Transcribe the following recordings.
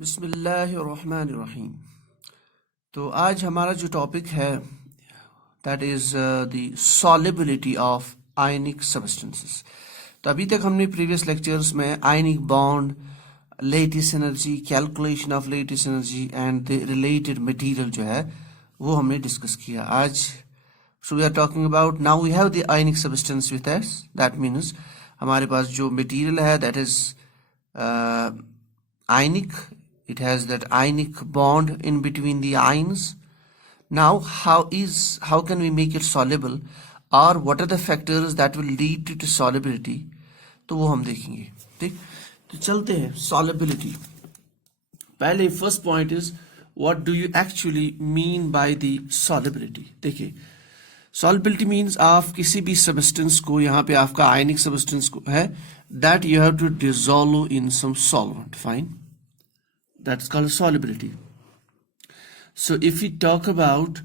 बिस्मिल्लाहिर्रहमानिर्रहीम। तो आज हमारा जो टॉपिक है that is the solubility of ionic substances. तो अभी तक हमने प्रीवियस लेक्चर्स में ionic bond, lattice energy, calculation of lattice energy and the related material जो है वो हमने डिस्कस किया। आज so we are talking about now we have the ionic substance with us, that means हमारे पास जो मटेरियल है that is ionic, it has that ionic bond in between the ions. Now how can we make it soluble or what are the factors that will lead to solubility, तो वो हम देखेंगे। ठीक, तो चलते हैं solubility। पहले first point is what do you actually mean by the solubility। देखिए, solubility means आप किसी भी substance को, यहाँ पे आपका ionic substance को है that you have to dissolve in some solvent, fine, that's called solubility। So if we talk about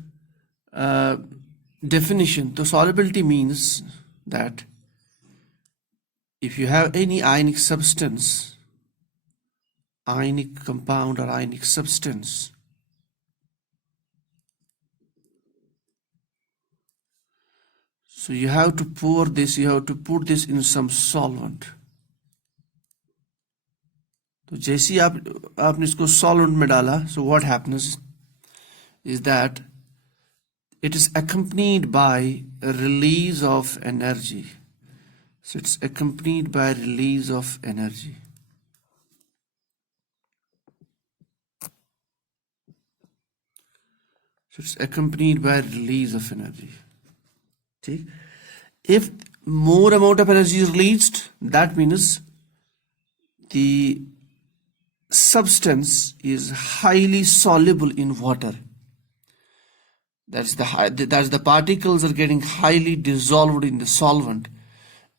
definition, तो solubility means that if you have any ionic substance, ionic compound or ionic substance, so you have to pour this, you have to put this in some solvent। तो जैसे ही आपने इसको solvent में डाला, so what happens is that it is accompanied by a release of energy। So it's accompanied by release of energy। So it's accompanied by release of energy। ठीक, if more amount of energy is released, that means the substance is highly soluble in water। That's the particles are getting highly dissolved in the solvent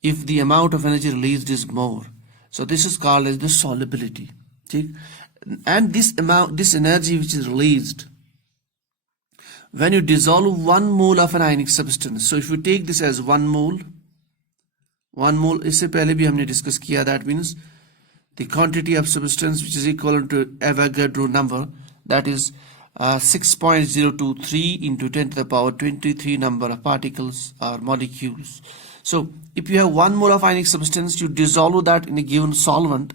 if the amount of energy released is more। So this is called as the solubility। ठीक, and this energy which is released when you dissolve 1 mole of an ionic substance, so if you take this as 1 mole, इससे पहले भी हमने discuss किया, that means the quantity of substance which is equivalent to Avogadro number, that is 6.023 into 10 to the power 23 number of particles or molecules। So if you have 1 mole of ionic substance, you dissolve that in a given solvent,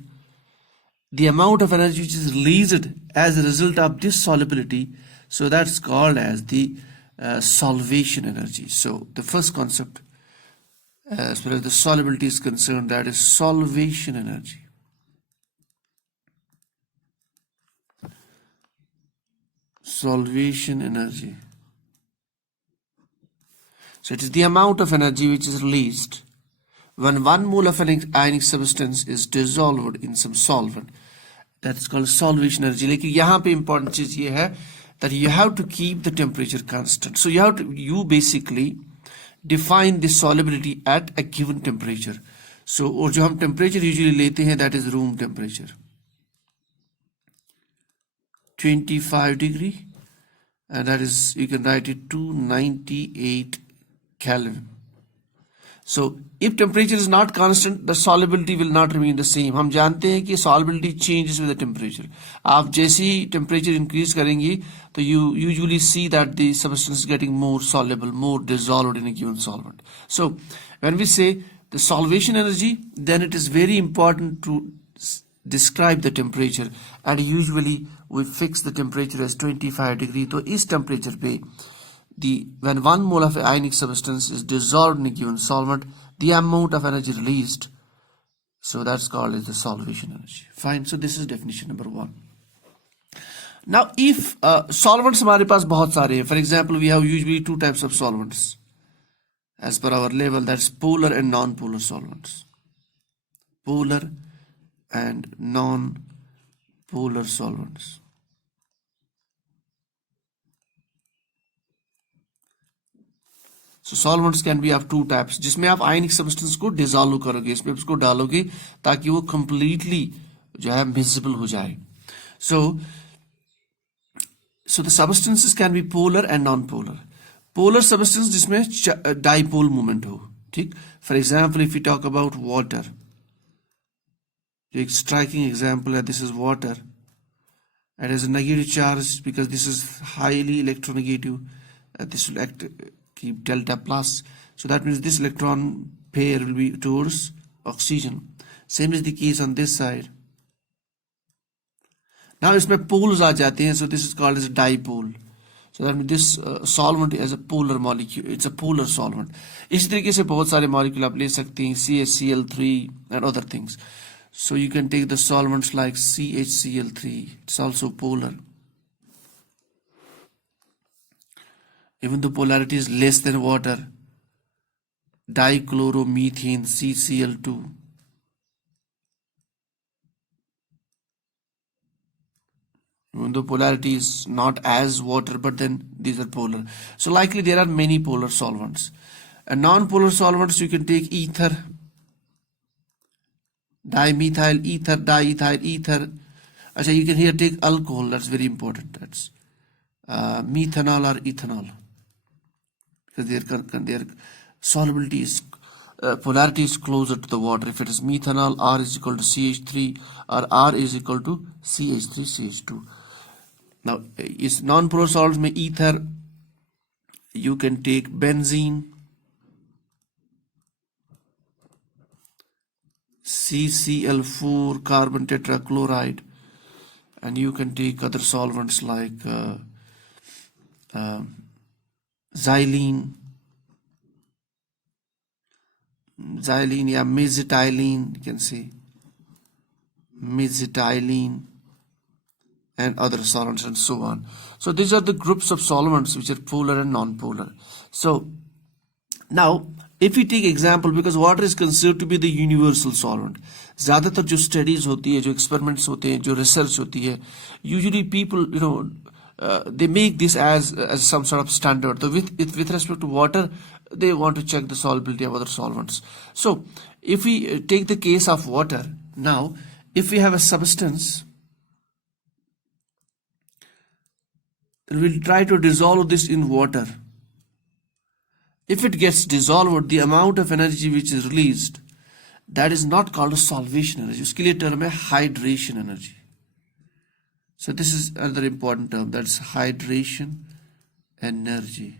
the amount of energy which is released as a result of this solubility, so that's called as the solvation energy। So the first concept as far as the solubility is concerned, that is solvation energy। Solvation energy, so it is the amount of energy which is released when 1 mole of an ionic substance is dissolved in some solvent, that's called solvation energy। लेकिन यहाँ पे important चीज ये है that you have to keep the temperature constant। So you basically define the solubility at a given temperature। So और जो हम temperature usually लेते हैं that is room temperature 25 degree, and that is you can write it 298 Kelvin। So if temperature is not constant, the solubility will not remain the same। हम जानते हैं कि solubility changes with the temperature। आप जैसे ही temperature increase करेंगी तो you usually see that the substance is getting more soluble, more dissolved in a given solvent। So when we say the solvation energy, then it is very important to describe the temperature, and usually we fix the temperature as 25 degree। तो इस temperature पे when 1 mole of ionic substance is dissolved in a given solvent, the amount of energy released, so that's called as the solvation energy। Fine, so this is definition number 1। Now if solvents हमारे पास बहुत सारे हैं, for example we have usually 2 types of solvents as per our level, that's polar and non-polar solvents। Polar and non-polar solvents। So solvents can be of 2 types, जिसमें आप ionic substance को dissolve करोगे, इसमें उसको डालोगे ताकि वो completely जो है miscible हो जाए। So the substances can be polar and non-polar। Polar substance जिसमें dipole moment हो। ठीक, for example if we talk about water, एक striking example है, this is water। and has a negative charge because this is highly electronegative. This will act keep delta plus, so that means this electron pair will be towards oxygen. Same is the case on this side. Now इसमें poles आ जाते हैं, so this is called as a dipole. So that means this solvent is a polar molecule. It's a polar solvent. इसी तरीके से बहुत सारे molecule आप ले सकते हैं, CHCl3 and other things. So you can take the solvents like CHCl3. It's also polar. Even though polarity is less than water. Dichloromethane CCl2. Even though polarity is not as water, but then these are polar. So likely there are many polar solvents. And non-polar solvents, you can take ether, dimethyl ether, diethyl ether. Actually, you can here take alcohol. That's very important. That's methanol or ethanol, because their solubility is polarity is closer to the water. If it is methanol, R is equal to CH3, or R is equal to CH3 CH2. Now, is non-polar salts में ether, you can take benzene, CCl4 carbon tetrachloride, and you can take other solvents like xylene, yeah, mesitylene, you can say mesitylene, and other solvents and so on. So these are the groups of solvents which are polar and non-polar. So now if we take example, because water is considered to be the universal solvent, ज़्यादातर जो studies होती है, जो experiments होते हैं, जो research होती है, usually people, they make this as some sort of standard. So with respect to water, they want to check the solubility of other solvents. So if we take the case of water, now if we have a substance, we'll try to dissolve this in water. If it gets dissolved, the amount of energy which is released, that is not called a solvation energy. उसके लिए term है hydration energy. So this is another important term, that's hydration energy.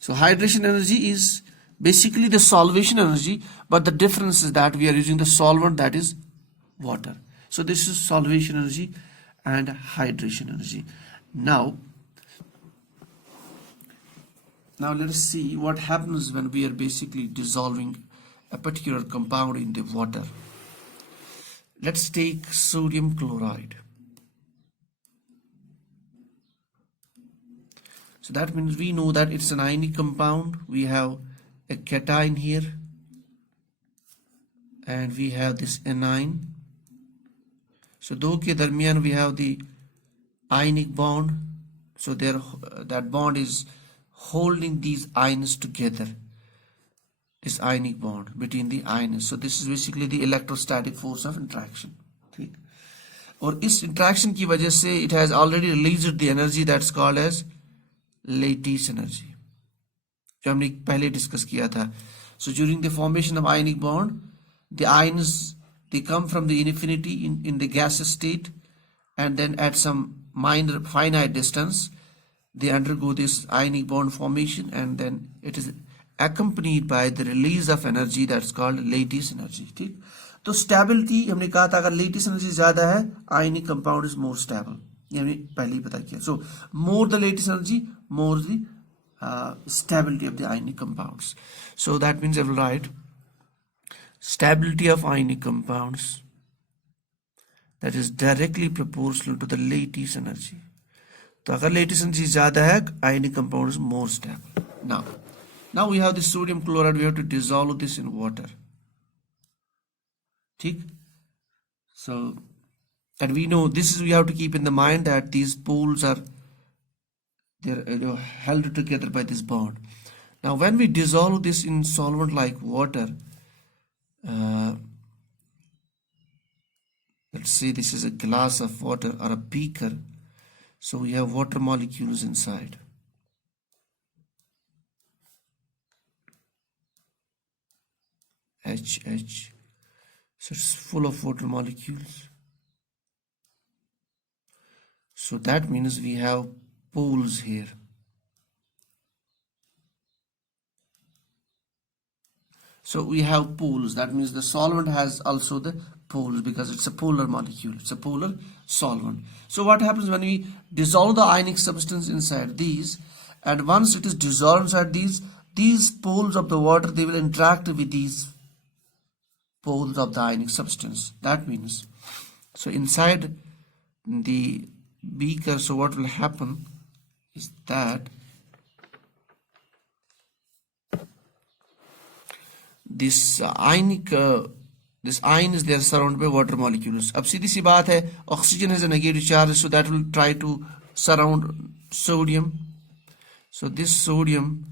So hydration energy is basically the solvation energy, but the difference is that we are using the solvent, that is water. So this is solvation energy and hydration energy. Now let us see what happens when we are basically dissolving a particular compound in the water. Let's take sodium chloride. So that means we know that it's an ionic compound. We have a cation here, and we have this anion. So दो के दरमियान we have the ionic bond. So that bond is holding these ions together. This ionic bond between the ions. So this is basically the electrostatic force of interaction. ठीक. और इस interaction की वजह से it has already released the energy that's called as lattice energy, जो हमने पहले discuss किया था. So during the formation of ionic bond, the ions, they come from the infinity in the gaseous state, and then at some minor finite distance they undergo this ionic bond formation, and then it is accompanied by the release of energy that's called lattice energy. ठीक. तो stability हमने कहा था, अगर lattice energy ज़्यादा है, ionic compound is more stable. ये हमने पहले ही पता किया. So more the lattice energy, more the stability of the ionic compounds. So that means I will write stability of ionic compounds, that is directly proportional to the lattice energy. तो अगर lattice energy ज़्यादा है, ionic compound is more stable. Now we have the sodium chloride. We have to dissolve this in water. ठीक. So, and we know this is, we have to keep in the mind that these poles are, they're held together by this bond. Now when we dissolve this in solvent like water, let's say this is a glass of water or a beaker. So we have water molecules inside. HH. So it's full of water molecules. So that means we have poles here. So we have poles. That means the solvent has also the poles because it's a polar molecule. It's a polar solvent. So what happens when we dissolve the ionic substance inside these, and once it is dissolved inside these poles of the water, they will interact with these poles of the ionic substance. That means, so inside the beaker, so what will happen is that this ions, they are surrounded by water molecules. अब सीधी सी बात है, oxygen has a negative charge, so that will try to surround sodium. So this sodium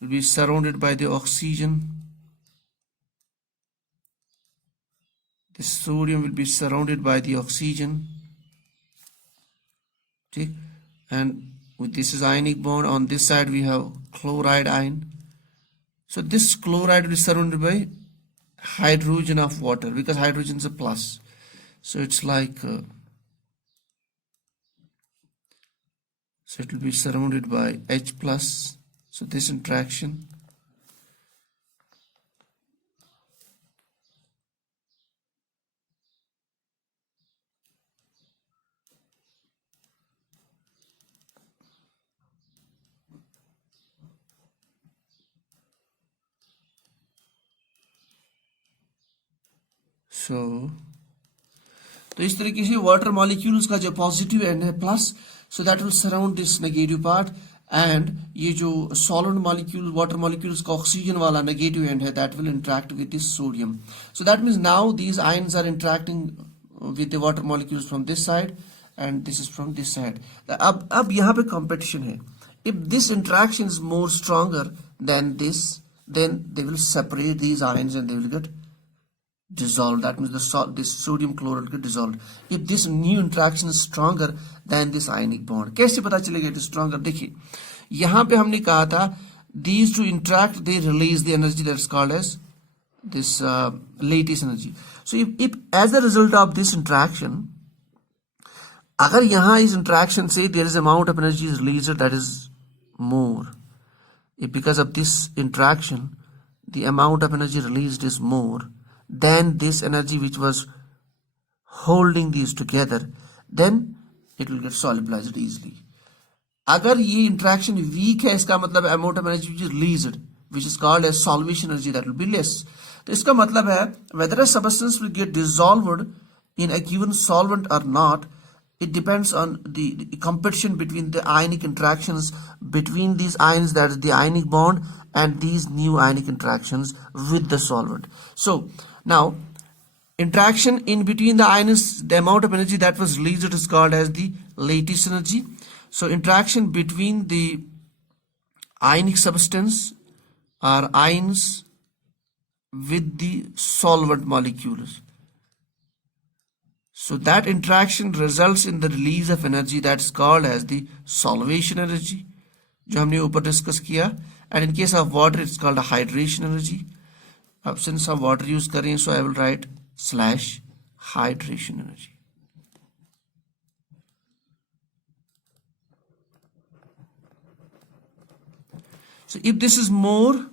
will be surrounded by the oxygen. This sodium will be surrounded by the oxygen. Okay? And with this is ionic bond. On this side we have chloride ion. So this chloride will be surrounded by hydrogen of water because hydrogen is a plus. So it's like so it will be surrounded by H plus. So this interaction. तो इस तरीके से water molecules का जो positive end है प्लस, so that will surround this negative part, and ये जो सॉलिड मॉलिक्यूल वाटर मॉलिक्यूल्स का ऑक्सीजन वाला नेगेटिव एंड है that will interact with this sodium. So that means now these ions are interacting with the water molecules from this side and this is from this side. अब यहाँ पे competition है. If this interaction is more stronger than this, then they will separate these ions and they will get dissolved. That means this sodium chloride will get dissolved. If this new interaction is stronger than this ionic bond, कैसे पता चलेगा it is stronger? देखिए यहाँ पे हमने कहा था these two interact, they release the energy that is called as this lattice energy. So if as a result of this interaction, अगर यहाँ इस interaction से there is amount of energy is released that is more, if because of this interaction the amount of energy released is more than this energy which was holding these together, then it will get solubilized easily. अगर ये interaction weak है, इसका मतलब amount of energy which is released, which is called as solvation energy, that will be less. तो इसका मतलब है whether a substance will get dissolved in a given solvent or not, it depends on the competition between the ionic interactions between these ions, that is the ionic bond, and these new ionic interactions with the solvent. So now interaction in between the ions, the amount of energy that was released is called as the lattice energy. So interaction between the ionic substance or ions with the solvent molecules, so that interaction results in the release of energy that is called as the solvation energy, जो हमने ऊपर discuss किया. And in case of water it's called a hydration energy. अब since हम water use करें, so I will write / hydration energy. So if this is more,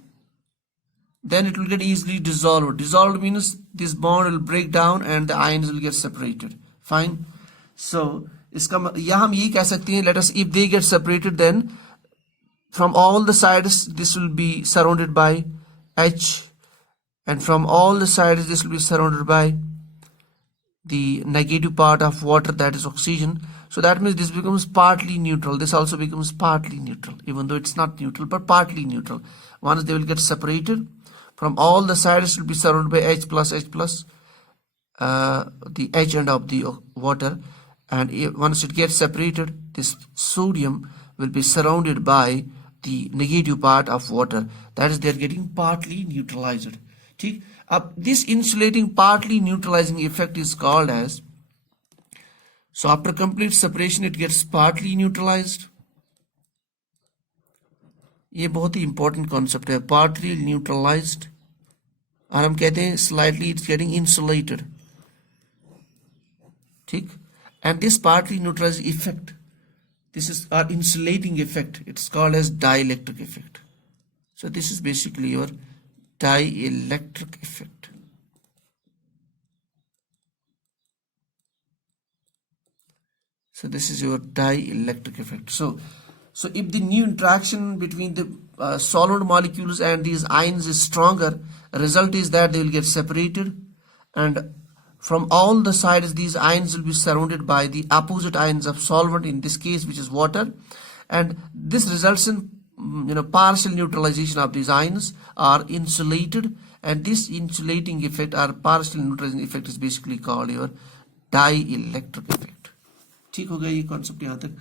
then it will get easily dissolved. Dissolved means this bond will break down and the ions will get separated. Fine. So इसका या हम ये कह सकते हैं, let us, if they get separated, then from all the sides this will be surrounded by H, and from all the sides this will be surrounded by the negative part of water, that is oxygen. So that means this becomes partly neutral. This also becomes partly neutral, even though it's not neutral, but partly neutral. Once they will get separated, from all the sides will be surrounded by H plus, the H end of the water, and once it gets separated, this sodium will be surrounded by the negative part of water. That is, they are getting partly neutralized. ठीक. अब this insulating partly neutralizing effect is called as, so after complete separation it gets partly neutralized. ये बहुत ही important concept है, partly neutralized, और हम कहते हैं slightly it's getting insulated. ठीक. And this partly neutralized effect This is our insulating effect. It's called as dielectric effect. So this is basically your dielectric effect. So this is your dielectric effect. So if the new interaction between the solid molecules and these ions is stronger, result is that they will get separated, and from all the sides these ions will be surrounded by the opposite ions of solvent, in this case which is water, and this results in partial neutralization of these ions are insulated, and this insulating effect or partial neutralizing effect is basically called your dielectric effect. ठीक हो गया ये concept यहाँ तक.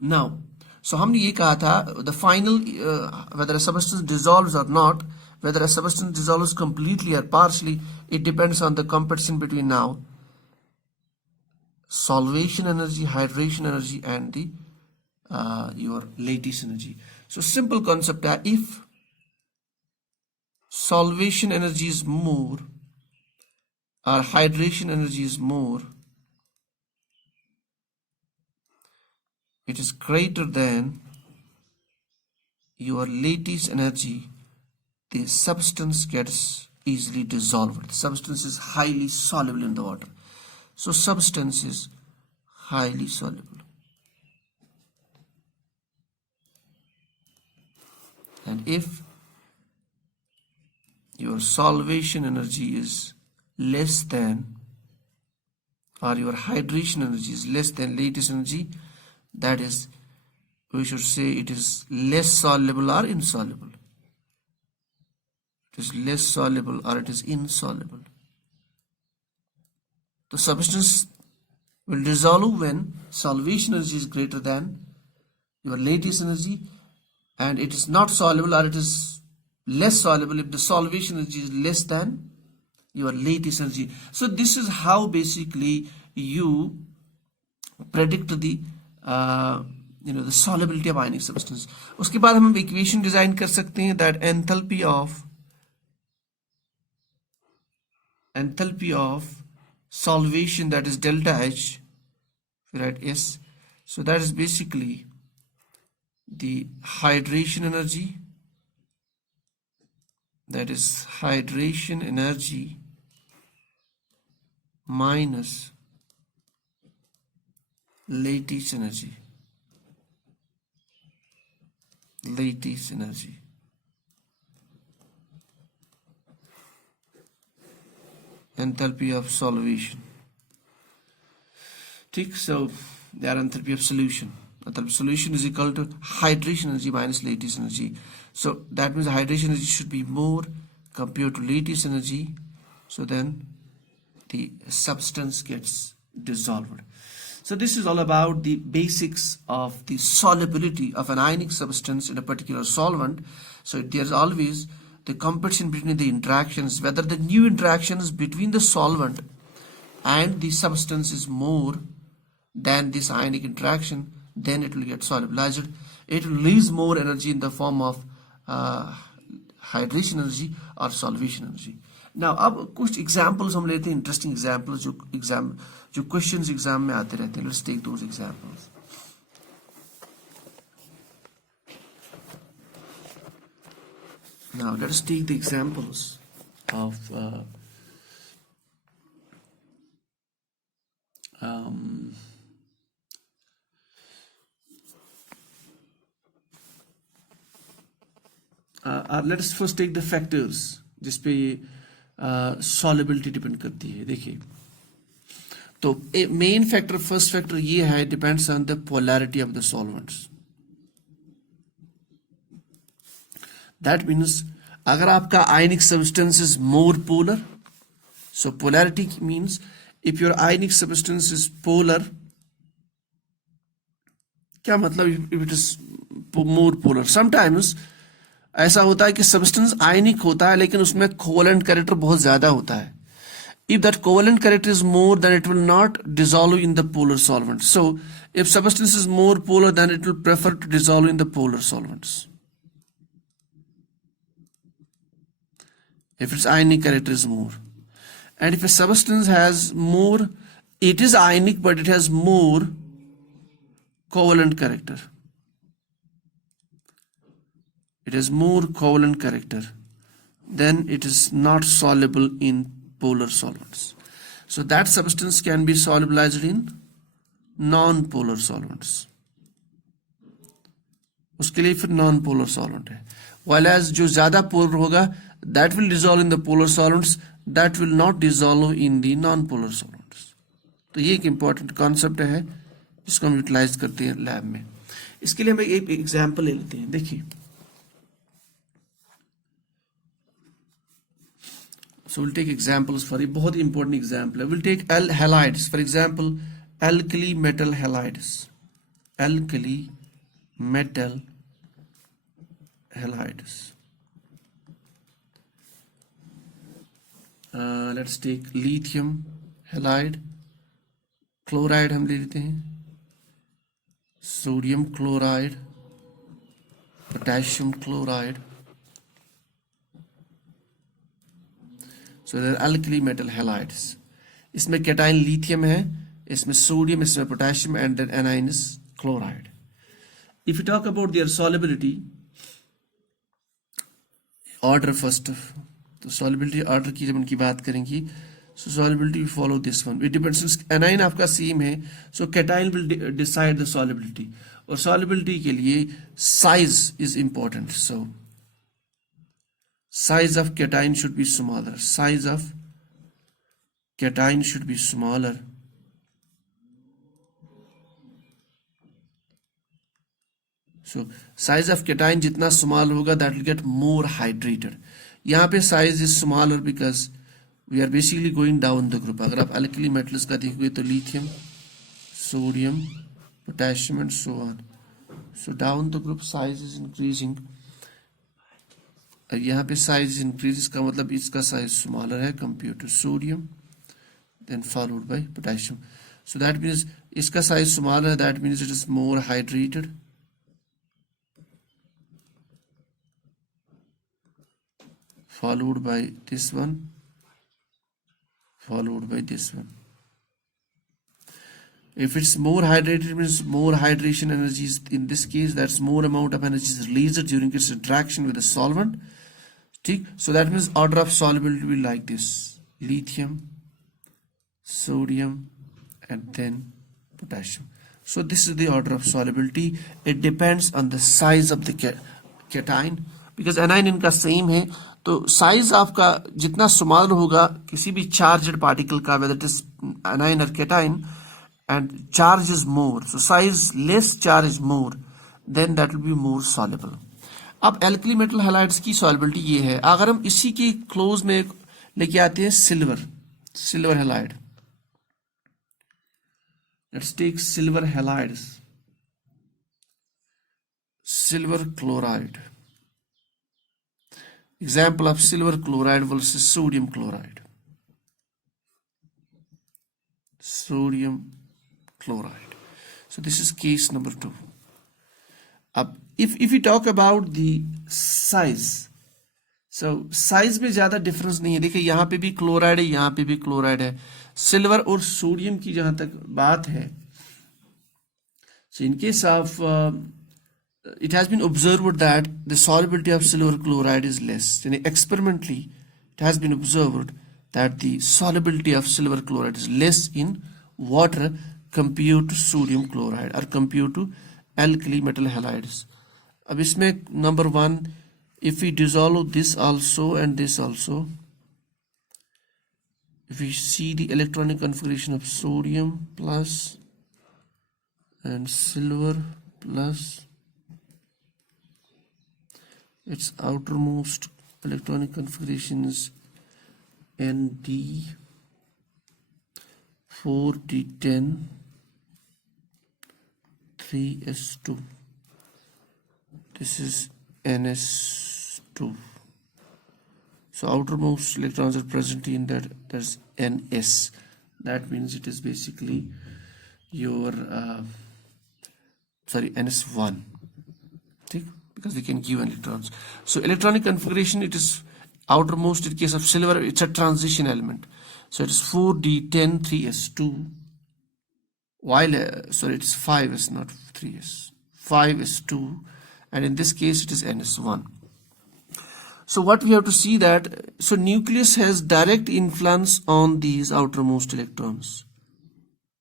Now, so हमने ये कहा था the final whether a substance dissolves or not, whether a substance dissolves completely or partially, it depends on the competition between now solvation energy, hydration energy, and the your lattice energy. So simple concept, if solvation energy is more or hydration energy is more, it is greater than your lattice energy, the substance gets easily dissolved. The substance is highly soluble in the water. So substance is highly soluble. And if your solvation energy is less than, or your hydration energy is less than lattice energy, that is, we should say it is less soluble or insoluble. It is less soluble or it is insoluble. The substance will dissolve when solvation energy is greater than your lattice energy, and it is not soluble or it is less soluble if the solvation energy is less than your lattice energy. So this is how basically you predict the the solubility of ionic substance. उसके बाद हम equation design कर सकते हैं, that enthalpy of solvation, that is delta H, right? S. So that is basically the hydration energy, that is hydration energy minus lattice energy. Lattice energy. Enthalpy of solvation. ठीक, so their enthalpy of solution. Enthalpy of solution is equal to hydration energy minus lattice energy. So that means hydration energy should be more compared to lattice energy. So then the substance gets dissolved. So this is all about the basics of the solubility of an ionic substance in a particular solvent. So there's always the competition between the interactions, whether the new interactions between the solvent and the substance is more than this ionic interaction, then it will get solubilized. It will release more energy in the form of hydration energy or solvation energy. Now अब कुछ examples हम लेते हैं, interesting examples जो questions exam में आते रहते हैं. Let's take those examples. Now let us take the examples of let us first take the factors जिस पे solubility डिपेंड करती है. देखिए, तो मेन फैक्टर, फर्स्ट फैक्टर ये है, depends on the polarity of the solvents. That means अगर आपका ionic substance is more polar, so polarity means if your ionic substance is polar, क्या मतलब if it is more polar. Sometimes ऐसा होता है कि सब्सटेंस आयनिक होता है लेकिन उसमें कोवेलेंट कैरेक्टर बहुत ज्यादा होता है. If that covalent character is more, then it will not dissolve in the polar solvent. So if substance is more polar, then it will prefer to dissolve in the polar solvents. If its ionic character is more. And if a substance has more, it is ionic but it has more covalent character. It has more covalent character. Then it is not soluble in polar solvents. So that substance can be solubilized in non-polar solvents. उसके लिए फिर non-polar solvent है. While as जो ज़्यादा polar होगा, that will dissolve in the polar solvents, that will not dissolve in the non-polar solvents. तो ये एक important concept है जिसको हम utilize करते हैं lab में. इसके लिए हम एक example ले लेते हैं. देखिए, so we'll take examples for a बहुत important example. We'll take halides, for example, alkali metal halides. Alkali metal halides. Let's take lithium halide. Chloride हम ले लेते हैं. Sodium chloride, potassium chloride. So there are alkali metal halides. इसमें cation lithium है, इसमें sodium, इसमें potassium, and then anion is chloride. If you talk about their solubility, order first, तो solubility order की जब उनकी बात करेंगे, so solubility we follow this one. It depends, since anion आपका same है, so cation will decide the solubility. और solubility के लिए size is important. So size of cation should be smaller. Size of cation should be smaller. So size of cation जितना small होगा, that will get more hydrated. यहाँ पे size is smaller because we are basically going down the group. अगर आप alkali metals का देखोगे तो lithium, sodium, potassium and so on. So down the group size is increasing. यहाँ पे size increases का मतलब इसका size smaller है compared to sodium, then followed by potassium. So that means इसका size smaller है, that means it is more hydrated. Followed by this one, followed by this one. If it's more hydrated, it means more hydration energy is, in this case, that's more amount of energy is released during its interaction with the solvent. So that means order of solubility will be like this: lithium, sodium, and then potassium. So this is the order of solubility. It depends on the size of the cation, because anion इनका same है, तो size आपका जितना small होगा किसी भी charged particle का, whether it is anion or cation, and charge is more, so size less, charge is more, then that will be more soluble. अब alkali metal halides की solubility ये है. अगर हम इसी की close में लेके आते हैं silver halide. Let's take silver halides. Silver chloride. Example of silver chloride versus sodium chloride. Sodium chloride. So this is case number 2. If we talk about the size, so size में ज़्यादा difference नहीं है. देखिए यहाँ पे भी chloride है, यहाँ पे भी chloride है. Silver और sodium की जहाँ तक बात है, so in case of it has been observed that the solubility of silver chloride is less. And experimentally, it has been observed that the solubility of silver chloride is less in water compared to sodium chloride or compared to alkali metal halides. अब इसमें number 1, if we dissolve this also and this also, if we see the electronic configuration of sodium plus and silver plus, its outermost electronic configuration is Nd 4d10 3s2. This is Ns2. So outermost electrons are present in that. There's Ns. That means it is basically your Ns1. Okay? Because they can give electrons. So electronic configuration, it is outermost. In case of silver, it's a transition element. So it is 4d10 3s2. while sorry, it's 5s, not 3s. 5s2, and in this case it is ns1. So what we have to see that, so nucleus has direct influence on these outermost electrons.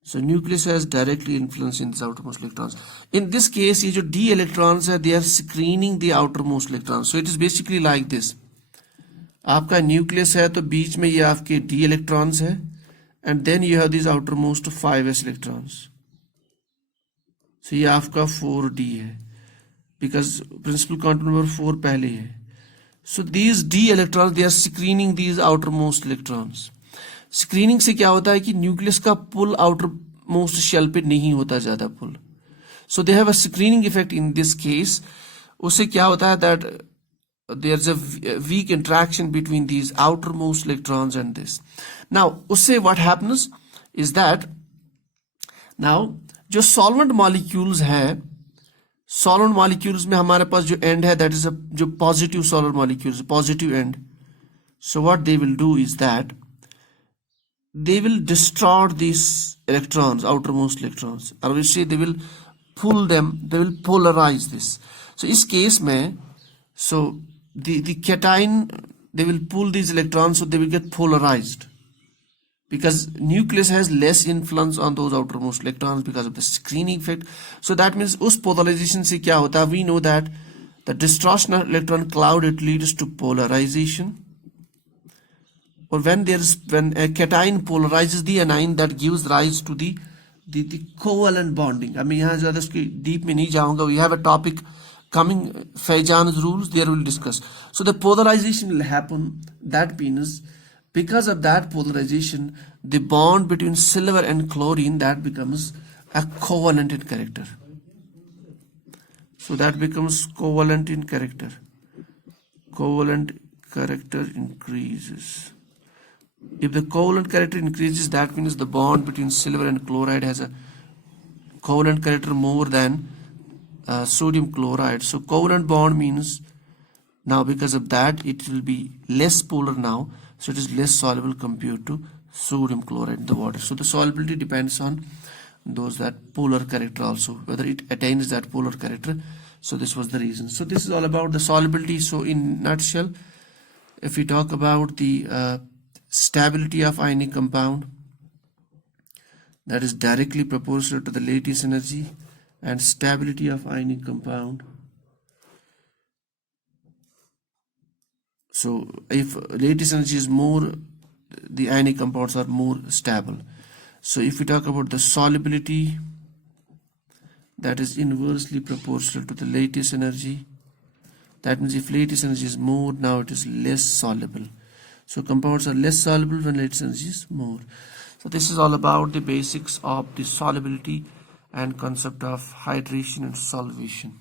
So nucleus has directly influence in these outermost electrons. In this case, ये जो d electrons है, they are screening the outermost electrons. So it is basically like this. आपका nucleus है तो बीच में ये आपके d electrons है, and then you have these outermost 5s electrons. So ये आपका 4d है, because principal quantum number 4 पहले है. So these d electrons, they are screening these outermost electrons. Screening से क्या होता है कि न्यूक्लियस का पुल आउटर मोस्ट शेल पे नहीं होता ज्यादा pull. So they have a screening effect in this case. उससे क्या होता है that there is a weak interaction between these outermost electrons and this. Now उससे what happens is that now जो सॉल्वेंट मॉलिक्यूल्स है, solvent molecules में हमारे पास जो एंड है दैट इज जो positive solvent molecules, positive end. So what they will do is that they will distort these electrons, outermost electrons, or we say they will pull them, they will polarize this. So इस case में, so the cation, they will pull these electrons, so they will get polarized, because nucleus has less influence on those outermost electrons because of the screening effect. So that means उस polarization से क्या होता है, we know that the distortion of electron cloud, it leads to polarization. Or when a cation polarizes the anion, that gives rise to the covalent bonding. I mean, यहाँ ज़्यादा उसकी deep में नहीं जाऊँगा. We have a topic coming, Fayjan's rules, there we'll discuss. So the polarization will happen. That means because of that polarization, the bond between silver and chlorine, that becomes a covalent in character. So that becomes covalent in character. Covalent character increases. If the covalent character increases, that means the bond between silver and chloride has a covalent character more than sodium chloride. So covalent bond means now because of that it will be less polar now, so it is less soluble compared to sodium chloride in the water. So the solubility depends on those that polar character also, whether it attains that polar character. So this was the reason. So this is all about the solubility. So in nutshell, if we talk about the stability of ionic compound, that is directly proportional to the lattice energy, and stability of ionic compound. So if lattice energy is more, the ionic compounds are more stable. So if we talk about the solubility, that is inversely proportional to the lattice energy. That means if lattice energy is more, now it is less soluble. So compounds are less soluble when lattice energy is more. So this is all about the basics of the solubility and concept of hydration and solvation.